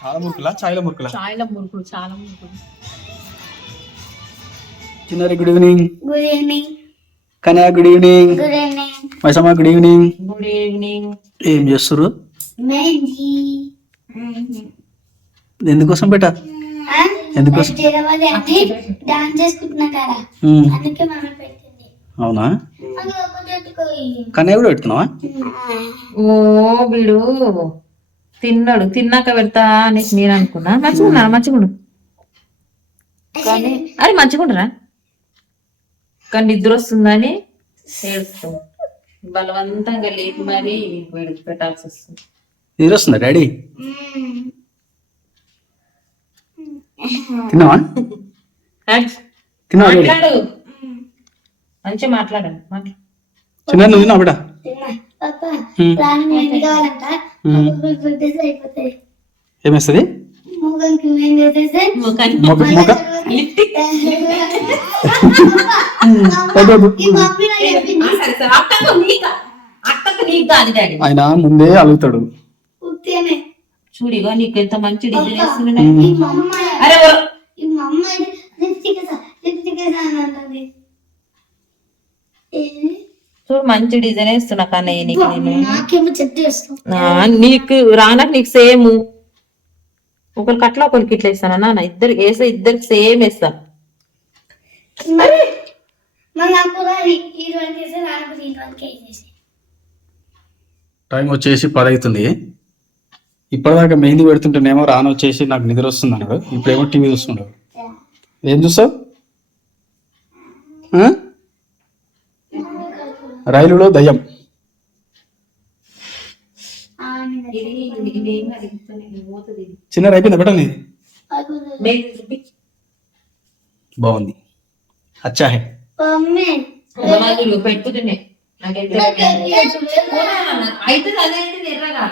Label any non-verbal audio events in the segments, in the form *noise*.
చాలా మురుకులా? చాయ్ల మురుకులా? చాలా మురుకులు చాలా మురుకులు. చిన్నారి good evening good evening Kanya good evening good evening Maisamma good evening good evening ఏం చేస్తారు ఎందుకోసం బేట? ఎందుకోసం? తిరవాలి అని డాన్స్ చేసుకుంటున్నా కదా. ఉమ్, అందుకే మమ్మీ పెట్టింది. అవునా? కన్యా కూడా పెడుతున్నావా? ఓ వీడు తిన్నాడు. తిన్నాక పెడతా అనేసి నేను అనుకున్నా. మంచిగున్నా మంచిగుండు. కానీ అరే మంచిగుండరా. కానీ నిద్ర వస్తుందని బలవంతంగా లేపి మరి పెట్టాల్సి వస్తుంది. నిద్ర వస్తుందా డాడీ? తిన్నావా. తిన్నావా మంచిగా మాట్లాడండి మాట్లాడు చిన్న నువ్వు తిన్నావా ఏమేస్తుంది ఆయన ముందే అలుగుతాడు. ఉత్తేనే చూడిగో నీకు ఎంత మంచి డిజైన్ మమ్మ అరే ఓ- ఈ మమ్మ లిప్స్టిక్ లిప్స్టిక్ అని అంటుంది ఏది? చూడు మంచి డిజైన్ వేస్తున్నా కానీ నీకు నేను. నీకు రానకు నీకు సేమ్. ఒకరికి అట్లా ఒకరికి ఇట్లా ఇస్తాను నాన్న ఇద్దరు వేస్తే ఇద్దరికి సేమ్ వేస్తా. టైం వచ్చేసి పది అవుతుంది ఇప్పటిదాకా మెహందీ పెడుతుంటేనేమో రాను వచ్చేసి నాకు నిద్ర వస్తుంది అన్నాడు. ఇప్పుడేమో టీవీ చూస్తున్నాడు ఏం చూస్తావు? రైలులో దయ్యం. చిన్న అయిపోయిందా బాగుంది. అచ్చా హే. పెట్టుకునే. అయితే అదేంటి ఎర్రగా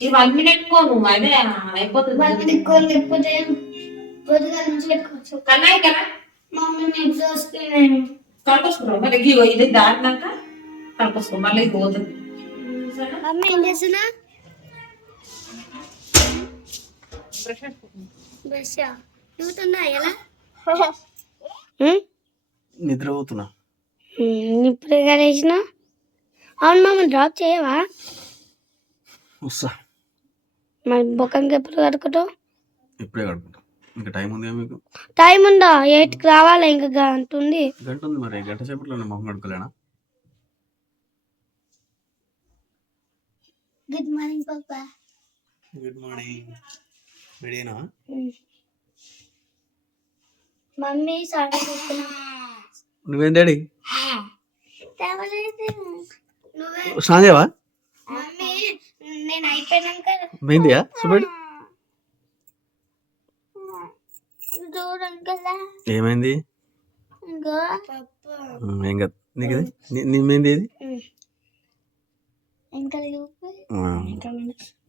ఇది వన్ మినిట్ కోను అదే అయిపోతుంది. పెట్టుకోవాలి లేకపోతే పొద్దుగా నుంచి పెట్టుకోవచ్చు. కన్నాయి కదా? మమ్మీ మీకు చూస్తున్నాను కలుపుకోరు మరి ఇది దాటినాక మళ్ళీ ఇది పోతుంది ఏం చేస్తున్నా? నిద్ర పోతున్నా ఇప్పుడు వేసిన అవును మమ్మ డ్రాప్ చేయవా? వస్తా. మరి బొక్కంకి ఎప్పుడు కడుకుంటావు ఇప్పుడే కడుకుంటా ఇంకా టైం ఉంది మీకు? టైం ఉందా? ఎయిట్కి రావాలా? ఇంకా గంట ఉంది. గంట ఉంది మరి. గంట సేపట్లో మొహం కడుకోలేనా గుడ్ మార్నింగ్ పాపా గుడ్ మార్నింగ్ రెడీనా మమ్మీ సారీ నువ్వేం డాడీ స్నానం చేయవా నేను అయిపోయినాక మెహందీయా చూపండి దూరం కదా. ఏమైంది? ఉమ్, ఏం కాదు నీకు ఇది నీ- మెహందీ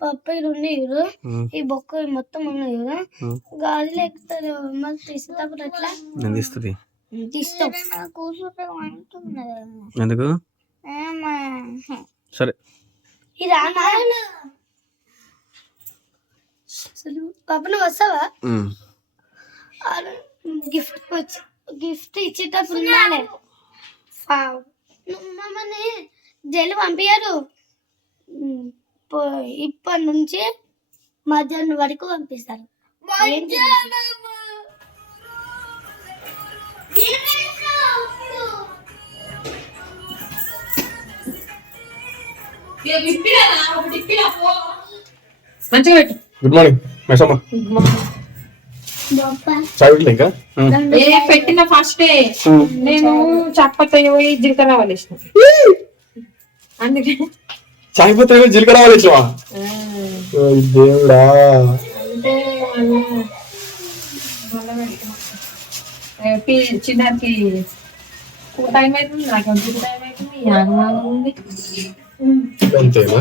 పప్పు ఇది ఉంది ఈ బొక్క మొత్తం ఉన్నాయి కదా. గాలి లేకపోతే మళ్ళీ తీసేటప్పుడు ఎట్లా? నేను తీస్తుంది. ఎందుకు? సరే. ఇది పాప నువ్వు వస్తావా? గిఫ్ట్ వచ్చి గిఫ్ట్ ఇచ్చేటప్పుడు. నువ్వు మమ్మల్ని జైలు పంపించారు ఇప్పటి నుంచి మధ్యాహ్నం వరకు పంపిస్తారు. గుడ్ మార్నింగ్ మెసమ్మ ఇంకా? ఏ పెట్టిన ఫస్టే. నేను చప్పతో పోయి జీలకర్ర వాళ్ళేసిన అందుకే. చాయ్ పోతే జీలకర్ర రావాలి ఇట్లా దేవుడా. చిన్నకి టైం అవుతుంది నాకు ఎంత టైం అవుతుంది? యాగం ఉంది. అంతేనా?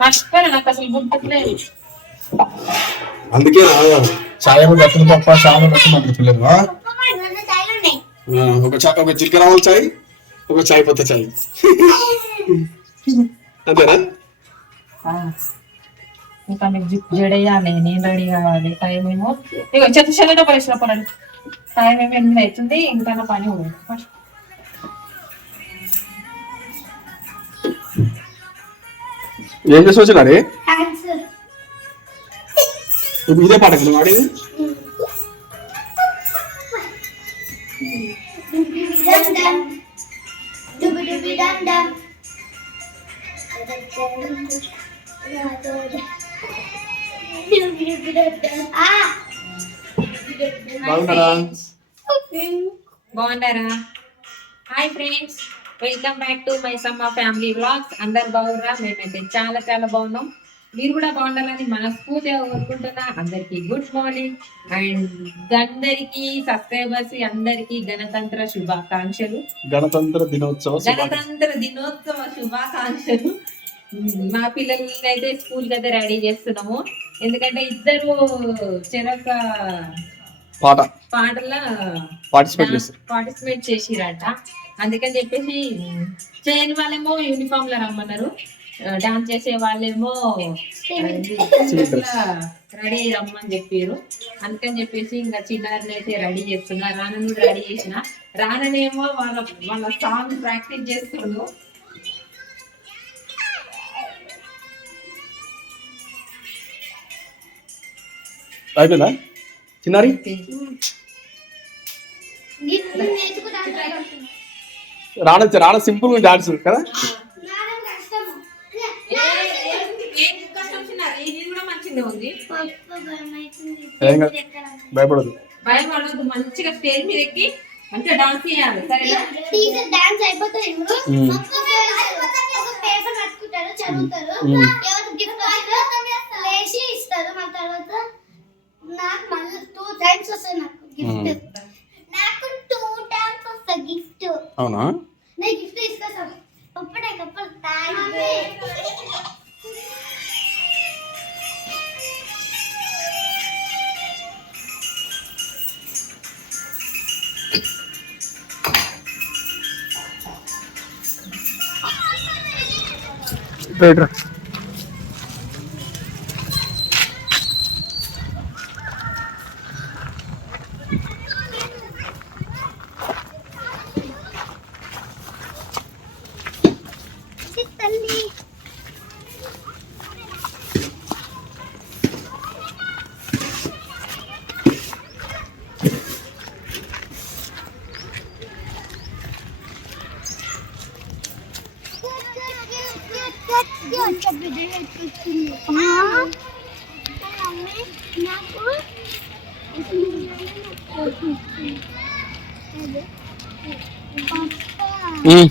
మర్చిపోయినా నాకు అసలు గుర్తులేదు. అందుకే చాయ్ కట్టిన తప్ప చాలా కట్టమంటారు పిల్లలు. ఒక చా ఒక జీలకర్ర రావాలి చాయ్ ఒక చాయ్ పోతే చాయ్. *laughs* అంతేనా ఇంకా మీకు జు- జడేయాలి నేను రెడీ కావాలి. టైం ఏమో. ఇక చెత్త చెల్లట పరిశ్రమ పడండి. టైం ఏమో ఎనిమిది అవుతుంది ఇంకా నా పని ఉంది. ఏం చేసి వచ్చినారే? ఇదే పాట కదా వాడేది? బాగున్నారా? Hi friends welcome back to my Samma family vlogs అందరు బాగున్నారా? మేమైతే చాలా చాలా బాగున్నాం. మీరు కూడా బాగుండాలని మనస్ఫూర్తిగా కోరుకుంటున్నా. అందరికి గుడ్ మార్నింగ్ అండ్ అందరికి సబ్స్క్రైబర్స్ అందరికి గణతంత్ర శుభాకాంక్షలు. గణతంత్ర దినోత్సవ. గణతంత్ర దినోత్సవ శుభాకాంక్షలు. మా పిల్లల్ని అయితే స్కూల్కి అయితే రెడీ చేస్తున్నాము. ఎందుకంటే ఇద్దరు చెరొక పాట. పాటల పార్టిసిపేట్ పార్టిసిపేట్ చేసిరంట. అందుకని చెప్పేసి చేయని వాళ్ళేమో యూనిఫామ్లో రమ్మన్నారు డాన్స్ చేసే వాళ్ళేమో రెడీ రమ్మని చెప్పారు. అందుకని చెప్పేసి ఇంకా చిన్నారిని అయితే రెడీ చేస్తున్నా. రానని రెడీ చేసిన. రాననేమో వాళ్ళ వాళ్ళ సాంగ్ ప్రాక్టీస్ చేస్తుండ్రు అయిపోయిందా నేర్చుకుంటాను రాణ రాణ సింపుల్ డాన్స్ కదా. భయపడదు భయం పడవద్దు మంచిగా స్టేజ్ మీద ఎక్కి మంచిగా డాన్స్ చేయాలి సరేనా టీచర్ డాన్స్ అయిపోతుంది ఇప్పుడు మ్మ్. ఒక పేపర్ పట్టుకుంటారు చదువుతారు మ్మ్. ఎవరు గిఫ్ట్ లేచి ఇస్తారు మన తర్వాత నాకు మళ్ళీ టూ టైమ్స్ వస్తాయి నాకు. గిఫ్ట్ నాకు టూ టైమ్స్ వస్తాయి గిఫ్ట్ అవునా? నేను గిఫ్ట్ ఇస్తాను. అప్పుడే కప్పుడు థ్యాంక్ రైట్ రా నాకు ఏంది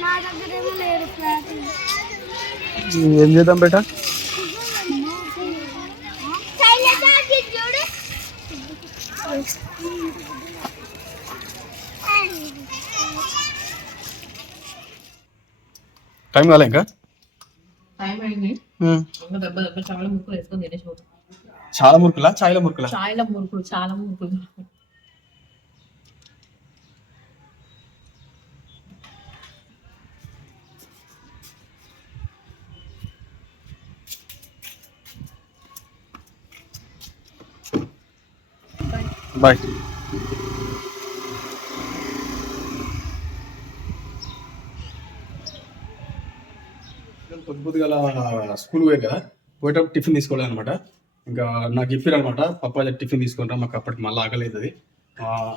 నా దగ్గర ఏమో లేరు ఫ్లాట్ ఏం చేద్దాం బేట టైం కాలే ఇంకా టైం అయింది ఇంకా దెబ్బ దెబ్బ చాలా ముక్కులు వేసుకొని తినేసి పోతాం. చాలా మురుకులా చాయ్ల మురుకులా చాలా మురుకులు చాలా మురుకులు బాయ్ పొద్దు పొద్దుగల స్కూల్ పోయారు కదా పోయేటప్పుడు టిఫిన్ తీసుకోలేదు అనమాట ఇంకా నాకు చెప్పారు అనమాట పప్పా టిఫిన్ తీసుకుంటా మాకు అప్పటికి మళ్ళీ ఆగలేదు అది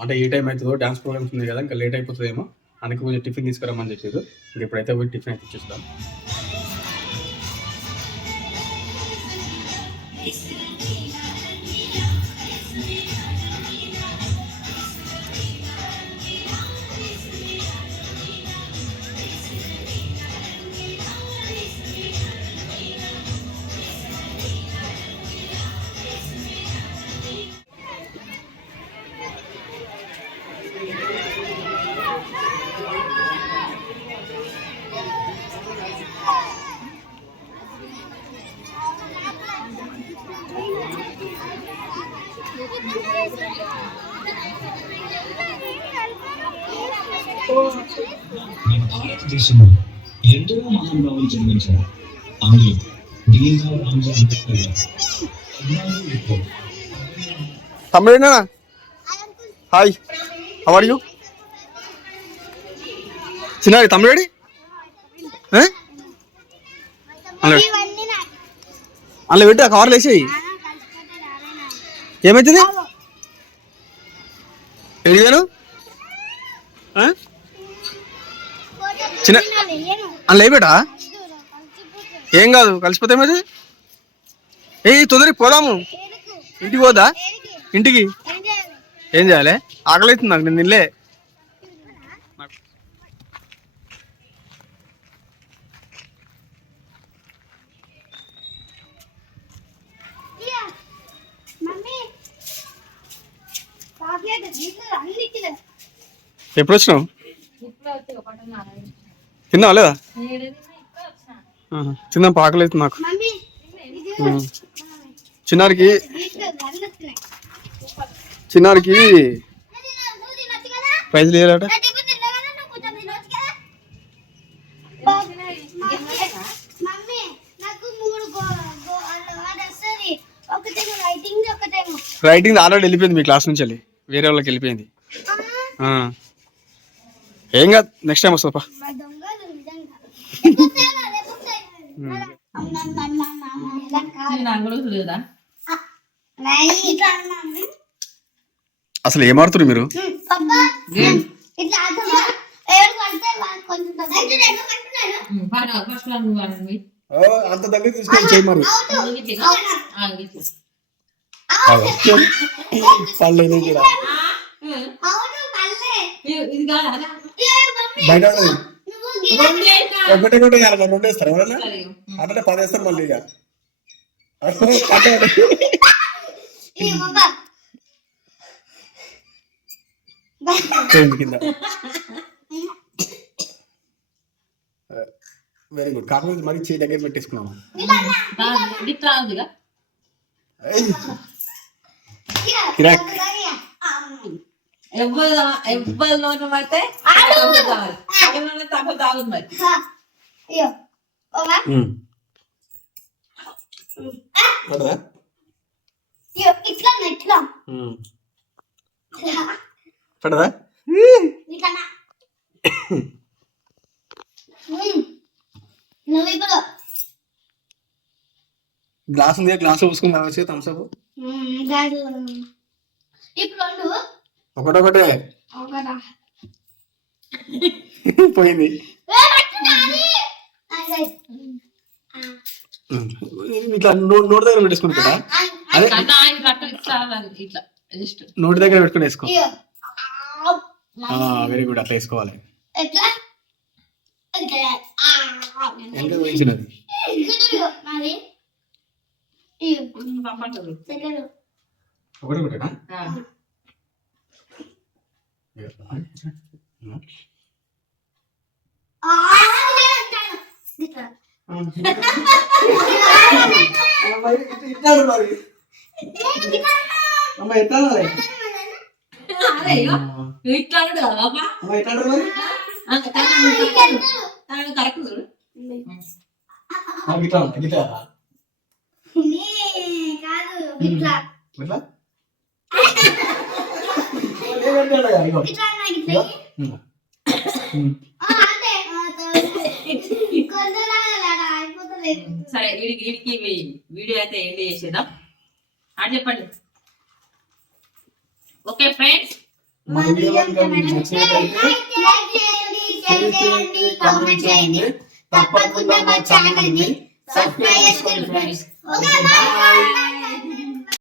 అంటే ఏ టైం అవుతుందో డాన్స్ ప్రోగ్రామ్స్ ఉంది కదా ఇంకా లేట్ అయిపోతుందేమో అందుకే కొంచెం టిఫిన్ తీసుకురామని చెప్పారు ఇంకా ఇప్పుడైతే పోయి టిఫిన్ అయితే ఇచ్చేస్తాం మన భారతదేశంలో ఎందరో మహానుభావులు జన్మించారు. అందులో భీమ్రావ్ రామ్జీ అంబేద్కర్ తమ్ముడేనా హాయ్. హవర్ యూ చిన్న తమ్ముడేడి ఇవన్నీ నాకు అందులో పెట్టి ఆ కవర్లు వేసేయి. ఏమవుతుంది ఎడిగాను చిన్న అని లేబేటా ఏం కాదు కలిసిపోతే మరి? ఏ తొందరకి పోదాము. ఇంటికి పోదా? ఇంటికి? ఏం చేయాలి? ఆకలి అవుతుంది నాకు నేను తినలే మమ్మీ చాక్లెట్ దీంట్లో అన్ని ఇచ్చిన ఎప్పుడు వచ్చినావు ఇప్పుడే వచ్చి ఒకటి నాలుగు. తిన్నావా లేదా ఏడు తిన్నా, ఇప్పుడే వచ్చినా. ఆహా. తిందాం ఆకలి అవుతుంది నాకు మమ్మీ ఇది ఉం. చిన్నారికి దీంట్లో అన్ని వచ్చినాయి చిన్నారికి నువ్వు తినొచ్చు కదా పైసలు ఇవ్వాలట నాకు ఇప్పుడు తినలే కదా నువ్వు కొంచెం తినొచ్చు కదా? మమ్మీ నాకు మూడు గో గో అది వస్తుంది. ఒకటేమో రైటింగ్ ఆల్రెడీ వెళ్ళిపోయింది మీ క్లాస్ నుంచి వెళ్ళి. వేరే వాళ్ళకి వెళ్ళిపోయింది. ఏం కాదు నెక్స్ట్ టైం వస్తుందప్పా. అన్నాను. అసలు ఏం? ఆడుతున్నారు మీరు అంత దగ్గర తీసుకొని చేయి మరి. పళ్ళు కూడా. ఇది- కాదా బయట వేసినా. ఒకటే ఒకటే వేయాలి, రెండు ఉండేస్తారు ఎవరన్నా. అంటే పది వేస్తారు మళ్ళీ ఇక. *laughs* కింద. వెరీ గుడ్ కాకపోతే మరి చేయి దగ్గర పెట్టేసుకున్నాము. కిరాక్. ఎవ్వరు ఎవ్వరు పడితే తగ్గలోనే తక్కువ తాగుతుంది మరి. పడదా? గ్లాస్ ఉంది గ్లాస్ పోసుకుని తాగొచ్చు థమ్స్అప్. ఇప్పుడు ఒకటొకటే. ఒకటా *laughs* పోయింది. ఇట్లా నో- నోటి దగ్గర ఆ, అదే. నోటి దగ్గర పెట్టుకుని వేసుకో. వెరీ గుడ్ అట్లా వేసుకోవాలి. ఎంత. ఒకటి ఒకటేనా ఆ, ఇదే అంటాను. ఇట్లా. అదే ఇగో. ఇట్లా కూడా బాబా కరెక్ట్ చూడు నీ కాదు ఇట్లా ఇట్లా అన్నా ఇట్లా ఆ, అంటే ఆ, కొంచెం రాగలరా అయిపోతలేదు సరే వీడికి వీడికి వీడియో అయితే ఎండ్ చేసేద్దాం. అని చెప్పండి. ఓకే ఫ్రెండ్స్ తప్పకుండా మా ఛానల్ని సబ్స్క్రైబ్ చేసుకోండి ఫ్రెండ్స్ ఓకే బాయ్